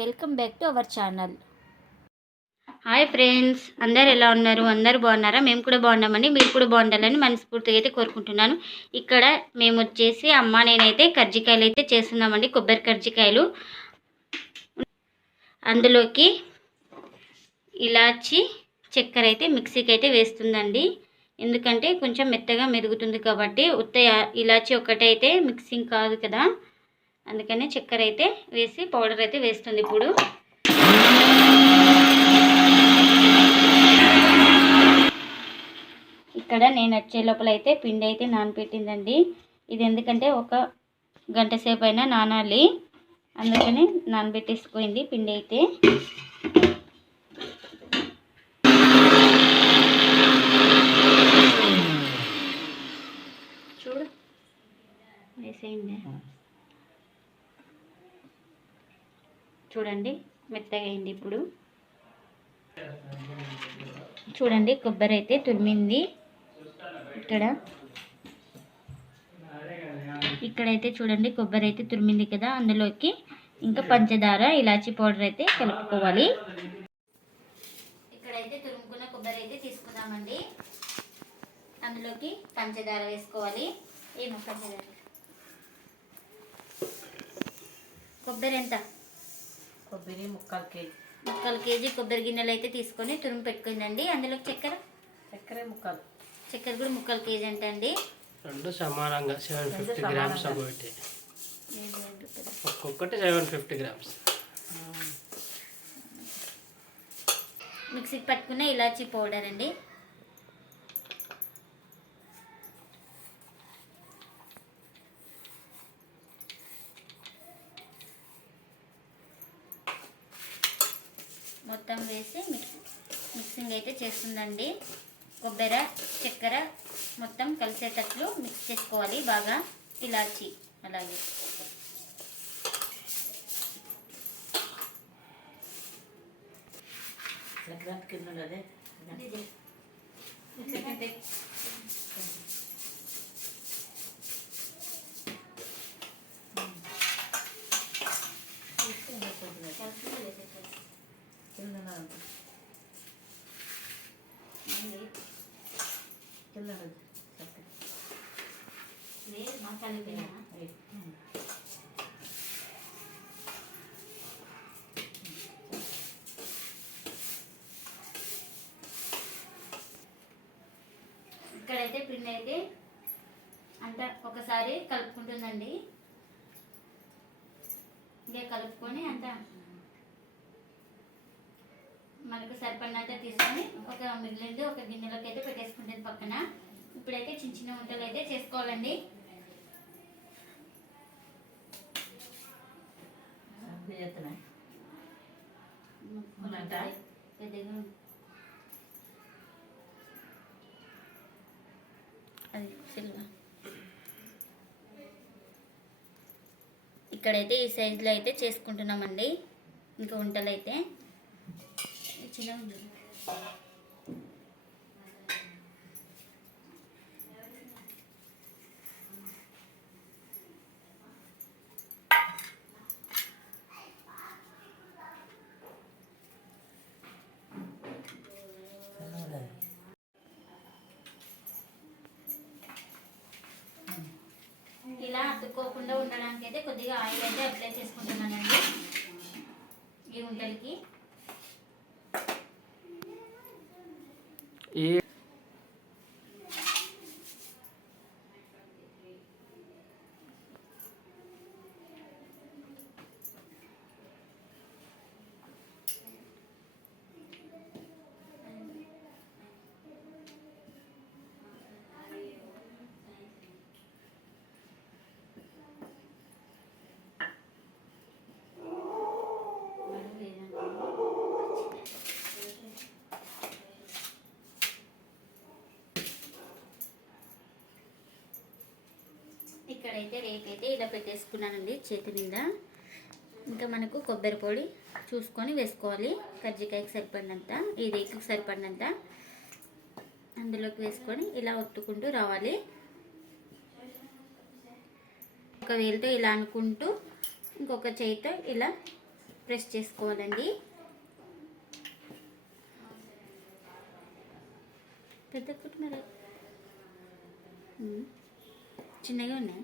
Welcome back to our channel. Hi friends అందరు ఎలా ఉన్నారు? అందరు బాగున్నారా? మేము కూడా బాగున్నామండి. మీరు కూడా బాగుండాలని మనస్ఫూర్తిగా అయితే కోరుకుంటున్నాను. ఇక్కడ మేము వచ్చేసి అమ్మ నేనైతే కర్జికాయలు అయితే చేస్తున్నామండి. కొబ్బరి కర్జికాయలు. అందులోకి ఇలాచి చక్కెర అయితే మిక్సీకి అయితే వేస్తుందండి. ఎందుకంటే కొంచెం మెత్తగా మెరుగుతుంది కాబట్టి ఉత్త ఇలాచి ఒకటైతే మిక్సింగ్ కాదు కదా. అందుకని చక్కెర అయితే వేసి పౌడర్ అయితే వేస్తుంది ఇప్పుడు. ఇక్కడ నేను వచ్చే లోపల అయితే పిండి అయితే నానపెట్టిందండి. ఇది ఎందుకంటే ఒక గంట సేపు అయినా నానాలి. అందుకని నానబెట్టేసిపోయింది పిండి అయితే చూడు. వేసేయండి. చూడండి మెత్తగా అయింది ఇప్పుడు. చూడండి కొబ్బరి అయితే తురిమింది. ఇక్కడ. ఇక్కడైతే చూడండి కొబ్బరి అయితే తురిమింది కదా అందులోకి. ఇంకా పంచదార ఇలాచీ పౌడర్ అయితే కలుపుకోవాలి. ఇక్కడైతే తురుముకున్న కొబ్బరి అయితే తీసుకుందామండి. అందులోకి పంచదార వేసుకోవాలి. ఏమో పంచదార. కొబ్బరి ఎంత? కొబ్బరి ముక్కలు కేజీ. ముక్కలు కేజీ కొబ్బరి గిన్నెలు అయితే తీసుకొని తురుము పెట్టుకుందండి. అందులోకి చక్కెర? చక్కెర ముక్కలు. చక్కెర కూడా ముక్కలు కేజీ అంటే అండి. రెండు సమానంగా సెవెన్ ఫిఫ్టీ గ్రామ్స్ ఒకటి. ఒక్కొక్కటి సెవెన్ ఫిఫ్టీ గ్రామ్స్ మిక్సీకి పట్టుకున్న ఇలాచీ పౌడర్ అండి. మొత్తం వేసి మిక్స్ మిక్సింగ్ అయితే చేస్తుందండి. కొబ్బరి చక్కెర మొత్తం కలిసేటట్లు మిక్స్ చేసుకోవాలి బాగా ఇలాచి అలాగే. కింద ఉన్నది. కింద ఉన్నది. కింద ఉన్నది చక్కెర. అయ్యి. ఇక్కడైతే పిండి అయితే అంతా ఒకసారి కలుపుకుంటుందండి. ఇదే కలుపుకొని అంతా మనకు సరిపడినంత తీసుకొని ఒక మిగిలింది ఒక గిన్నెలోకి అయితే పెట్టేసుకుంటుంది పక్కన. ఇప్పుడైతే చిన్న చిన్న వంటలు అయితే చేసుకోవాలండి. చేస్తున్నాయి. అది సిల్వర్ ఇక్కడైతే ఈ సైజులో అయితే చేసుకుంటున్నామండి. ఇంకా వంటలు అయితే చిన్న ఉన్నది. ఇలా అతుక్కోకుండా ఉండడానికి అయితే కొద్దిగా ఆయిల్ అయితే అప్లై చేసుకుంటున్నానండి. ఈ వంటలకి అయితే ఇక్కడైతే రేట్ అయితే ఇలా పెట్టేసుకున్నానండి చేతి మీద ఇంకా మనకు కొబ్బరి పొడి చూసుకొని వేసుకోవాలి. కజ్జికాయకి సరిపడినంత ఈ రేకుకి సరిపడినంత అందులోకి వేసుకొని ఇలా ఒత్తుకుంటూ రావాలి. ఒక వేలుతో ఇలా అనుకుంటూ ఇంకొక చేయితో ఇలా ప్రెస్ చేసుకోవాలండి. పెద్ద కుట్టినారు చిన్నగా ఉన్నాయి.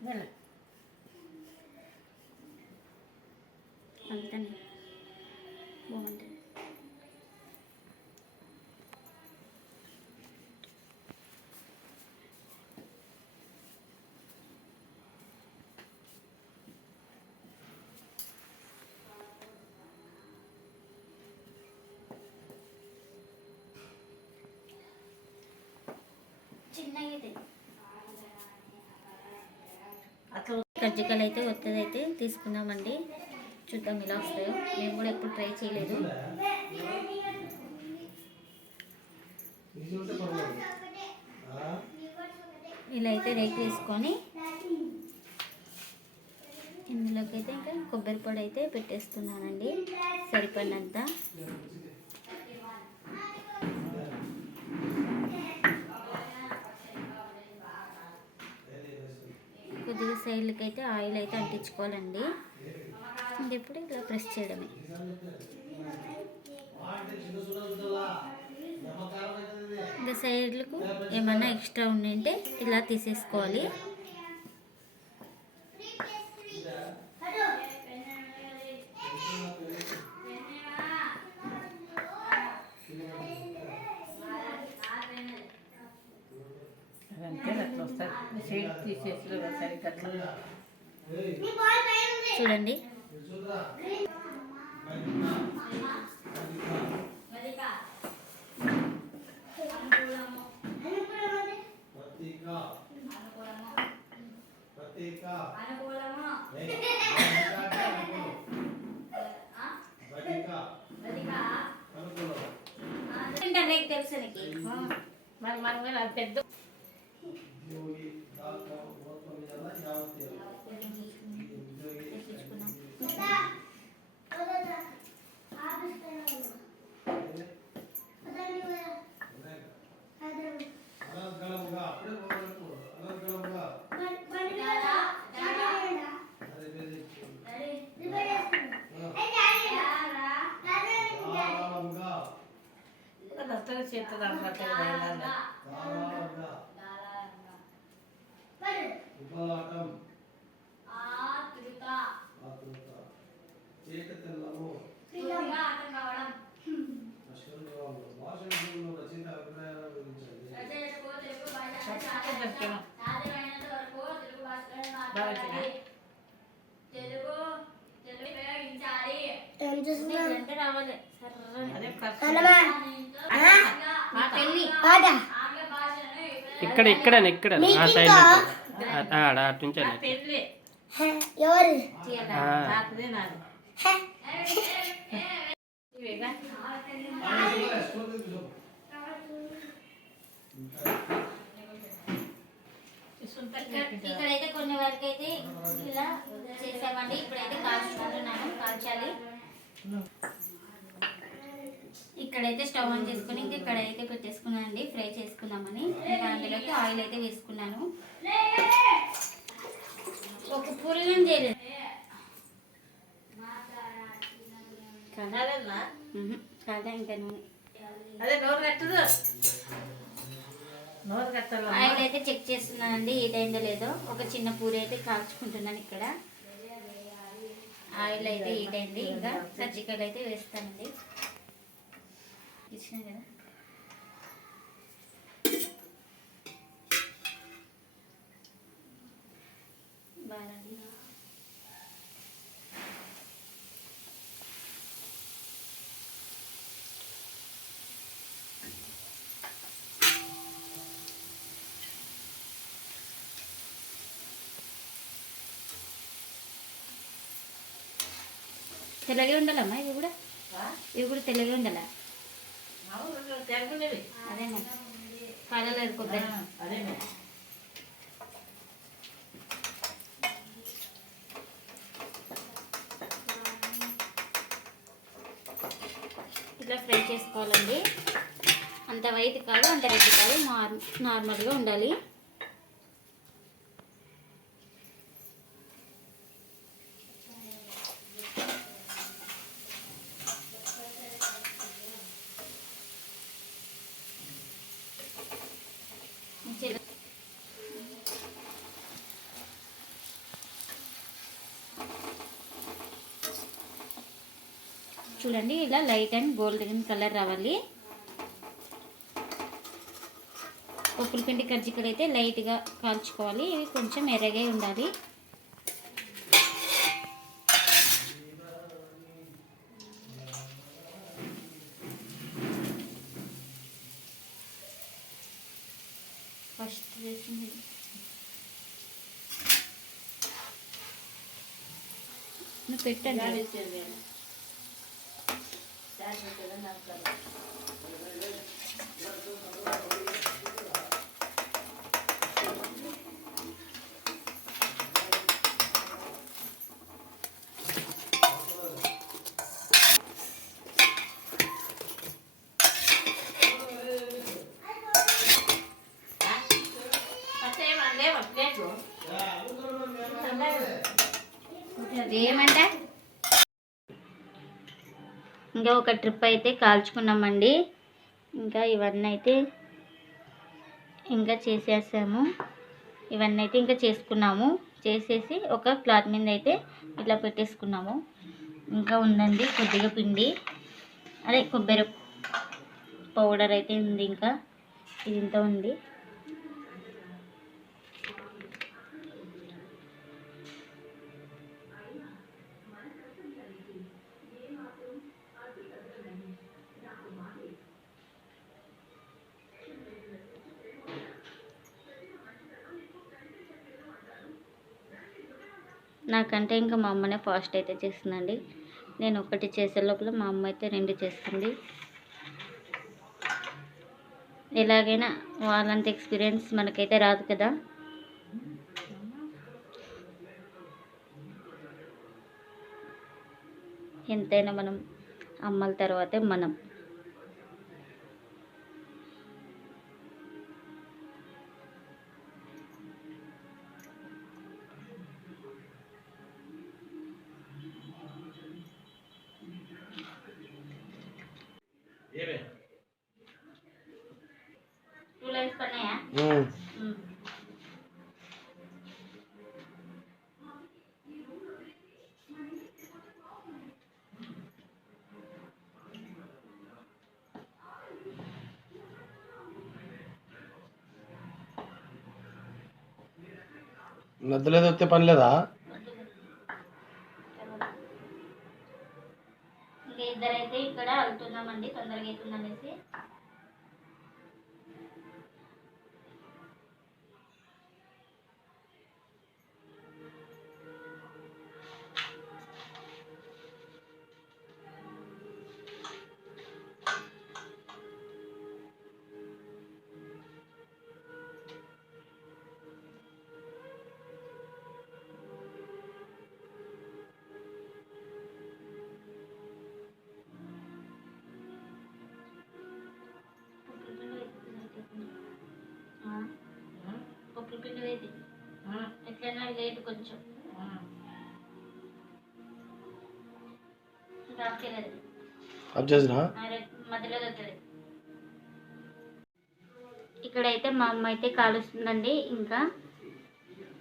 వెళ్ళ అందుకని బాగుంటుంది చిన్నగా అయితే అట్లా కజ్జికాయలు అయితే కొత్తది అయితే తీసుకున్నామండి చూద్దాం ఇలా వస్తాయో. మేము కూడా ఎప్పుడు ట్రై చేయలేదు. ఇలా అయితే రేక్ వేసుకొని ఇందులోకి అయితే ఇంకా కొబ్బరి పొడి అయితే పెట్టేస్తున్నానండి. సరిపడినంత. కొద్దిగా సైడ్లకి అయితే ఆయిల్ అయితే అంటించుకోవాలండి ఇంక ఇప్పుడు ఇలా ప్రెస్ చేయడమే. ఇంకా సైడ్లకు ఏమన్నా ఎక్స్ట్రా ఉండింటే ఇలా తీసేసుకోవాలి. తీసేసి అట్లా చూడండి. తెలుసు నీకు. మరి మనం పెద్ద దత్తగా చేస్తుంది అన్నట్టు ఉబలాటం ఆతృత ఏకతెల్లము అశ్వరుడు భాష విషయంలో రచయిత అభిప్రాయాలను వివరించండి అంటే రావాలి సర్రని. ఇక్కడ ఇక్కడ ఇక్కడ ఆ సైడ్ ఆడ అటు నుంచి ఇక్కడైతే కొన్ని వరకు అయితే ఇలా చేసామండి ఇప్పుడైతే కాల్చుకుంటున్నాను కాల్చాలి ఇక్కడైతే స్టవ్ ఆన్ చేసుకుని ఇంకా ఇక్కడైతే పెట్టేసుకున్నానండి ఫ్రై చేసుకుందామని. ఇంకా అందులోకి ఆయిల్ అయితే వేసుకున్నాను. ఒక పుల్లం చేయలేదు కాదా ఇంకా నూనె. ఆయిల్ అయితే చెక్ చేస్తున్నానండి ఏదైందో లేదో. ఒక చిన్న పూరి అయితే కాల్చుకుంటున్నాను ఇక్కడ. ఆయిల్ అయితే ఏదైంది ఇంకా కజ్జికాయలు అయితే వేస్తానండి. ఇచ్చిన కదా తెల్లగే ఉండాలమ్మా ఇవి కూడా? ఇవి కూడా తెల్లగే ఉండాలా? అదే ఇట్లా ఫ్రై చేసుకోవాలండి. అంత వైట్ కాదు అంత రెడ్ కాదు నార్మల్గా ఉండాలి. చూడండి ఇలా లైట్ అండ్ గోల్డెన్ కలర్ రావాలి. పప్పుల పిండి కజ్జికలు అయితే లైట్గా కాల్చుకోవాలి. ఇవి కొంచెం ఎర్రగా ఉండాలి. ఫస్ట్ వేసింది పెట్టండి. ಮಾಡ್ತಾರೆ ఇంకా ఒక ట్రిప్ అయితే కాల్చుకున్నామండి. ఇంకా ఇవన్నీ అయితే ఇంకా చేసేసాము. ఇవన్నీ అయితే ఇంకా చేసుకున్నాము. చేసేసి ఒక క్లాత్ మీద అయితే ఇట్లా పెట్టేసుకున్నాము. ఇంకా ఉందండి కొద్దిగా పిండి. అదే కొబ్బరి పౌడర్ అయితే ఉంది ఇంకా. ఇది ఇంత ఉంది. నాకంటే ఇంకా మా అమ్మనే ఫాస్ట్ అయితే చేస్తుందండి. నేను ఒకటి చేసే లోపల మా అమ్మ అయితే రెండు చేస్తుంది. ఎలాగైనా వాళ్ళంత ఎక్స్పీరియన్స్ మనకైతే రాదు కదా. ఎంతైనా మనం అమ్మల తర్వాతే మనం. నద్దలేదు వస్తే పని లేదా? ఎట్లైనా లేట్ కొంచెం. ఆఫ్ చేసినా మధ్యలో ఇక్కడైతే మా అమ్మ అయితే కాలుస్తుందండి ఇంకా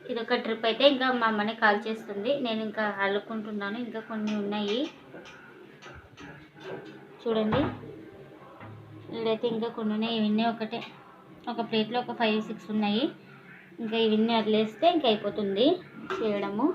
ఇది ఒక ట్రిప్ అయితే ఇంకా మా అమ్మని కాల్ చేస్తుంది. నేను ఇంకా అల్లుకుంటున్నాను. ఇంకా కొన్ని ఉన్నాయి. చూడండి. ఇదైతే ఇంకా కొన్ని ఉన్నాయి. ఇవన్నీ ఒకటే. ఒక ప్లేట్లో ఒక ఫైవ్ సిక్స్ ఉన్నాయి. ఇంకా ఇవన్నీ అట్లేస్తే ఇంకా అయిపోతుంది చేయడము.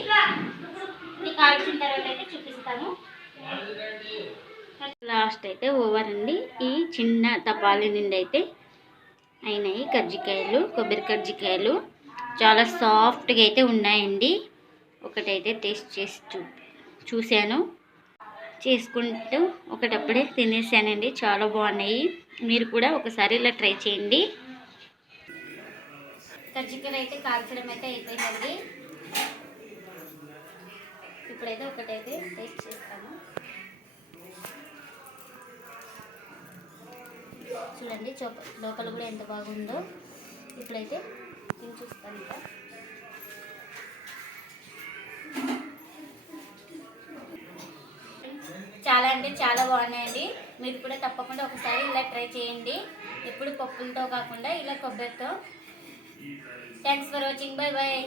ఇది కాల్చిన తర్వాత అయితే చూపిస్తాను. లాస్ట్ అయితే ఓవర్ అండి. ఈ చిన్న తపాలి నుండి అయితే అయినాయి కజ్జికాయలు కొబ్బరి కజ్జికాయలు. చాలా సాఫ్ట్గా అయితే ఉన్నాయండి. ఒకటైతే టేస్ట్ చేసి చూ చూశాను. చేసుకుంటూ ఒకటప్పుడే తినేసానండి. చాలా బాగున్నాయి. మీరు కూడా ఒకసారి ఇలా ట్రై చేయండి. కజ్జికాయలు అయితే కాల్చడం అయితే అయిపోయిందండి. ఇప్పుడైతే ఒకటైతే టేస్ట్ చేస్తాను. చూడండి చోప లోపల కూడా ఎంత బాగుందో. ఇప్పుడైతే నేను చూస్తాను ఇంకా. చాలా అంటే చాలా బాగున్నాయండి. మీరు కూడా తప్పకుండా ఒకసారి ఇలా ట్రై చేయండి. ఎప్పుడు పప్పులతో కాకుండా ఇలా కొబ్బరితో. Thanks for watching bye bye